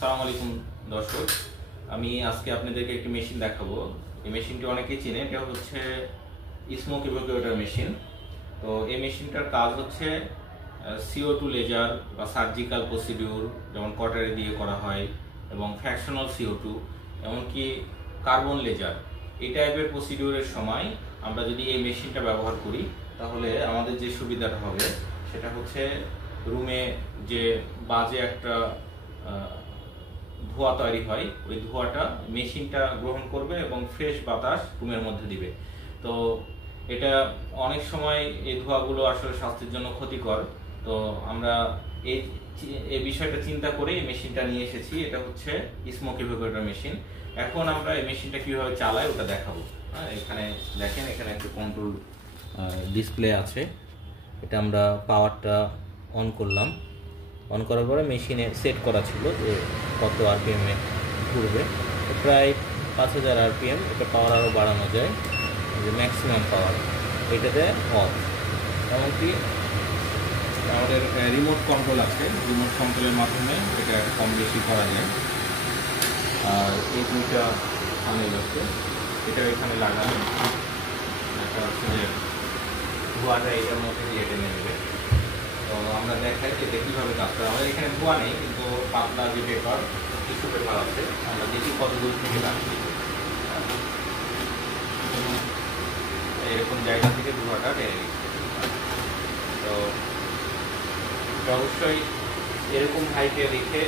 আসসালামু আলাইকুম দর্শক, আমি আজকে আপনাদেরকে একটি মেশিন দেখাবো। এই মেশিনটি অনেকেই চিনে, এটা হচ্ছে স্মোক ইভ্যাকুয়েটর মেশিন। তো এই মেশিনটার কাজ হচ্ছে CO2 লেজার বা সার্জিক্যাল প্রসিডিউর, যেমন কটারি দিয়ে করা হয়, এবং ফ্র্যাকশনাল CO2, এমনকি কার্বন লেজার, এই টাইপের প্রসিডিউরের সময় আমরা যদি এই মেশিনটা ব্যবহার করি তাহলে আমাদের যে সুবিধাটা হবে সেটা হচ্ছে রুমে যে বাজে একটা ধোঁয়া তৈরি হয়, ওই ধোঁয়াটা মেশিনটা গ্রহণ করবে এবং ফ্রেশ বাতাস রুমের মধ্যে দিবে। তো এটা অনেক সময় এই ধোঁয়াগুলো আসলে স্বাস্থ্যের জন্য ক্ষতিকর। তো আমরা এই এই বিষয়টা চিন্তা করে এই মেশিনটা নিয়ে এসেছি। এটা হচ্ছে স্মোক ইভ্যাকুয়েটর মেশিন। এখন আমরা এই মেশিনটা কিভাবে চালাই ওটা দেখাবো। এখানে দেখেন, এখানে একটা কন্ট্রোল ডিসপ্লে আছে। এটা আমরা পাওয়ারটা অন করলাম। অন করার পরে মেশিনে সেট করা ছিল যে কত RPM এ ঘুরবে, প্রায় 5000 RPM। এটা পাওয়ার আরও বাড়ানো যায়, যে ম্যাক্সিমাম পাওয়ার এটাতে অফ। এমনকি আমাদের রিমোট কন্ট্রোল আছে, রিমোট কন্ট্রোলের মাধ্যমে এটা কম বেশি করা যায়। আর এই দুইটা সামনে যাচ্ছে, এটা এখানে লাগানো, একটা হচ্ছে যে ধোঁয়াটা এটার মধ্যে দিয়ে টেনে নেবে। তো আমরা দেখাই যে এটা কীভাবে কাজ করে। আমাদের এখানে ধোঁয়া নেই, কিন্তু পাতলা যে পেপার, টিস্যু পেপার আছে, আমরা দেখি কত দূর থেকে রাখছি। এরকম জায়গা থেকে ধোঁয়াটা টেনে নিচ্ছে। তো অবশ্যই এরকম হাইটে রেখে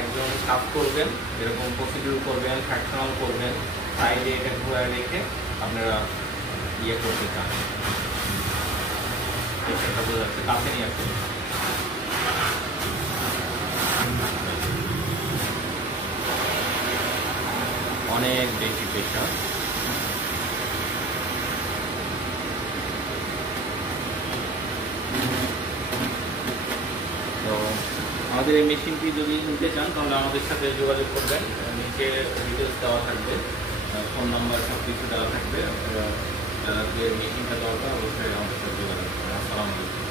একজন সাফ করবেন, এরকম প্রসিডিউর করবেন, ফ্র্যাকশনাল করবেন, সাইডে এটা ধোঁয়া রেখে আপনারা ইয়ে করতে চান। সেটা বোঝা যাচ্ছে, কাছে নিয়ে আসতে অনেক বেশি প্রেশার। তো আমাদের এই মেশিনটি যদি নিতে চান তাহলে আমাদের সাথে যোগাযোগ করবেন, নিচে ডিটেলস দেওয়া থাকবে, ফোন নাম্বার সব কিছু দেওয়া থাকবে। যারা মেশিনটা দরকার অবশ্যই আমাদের সাথে যোগাযোগ করবেন। আসসালামু আলাইকুম।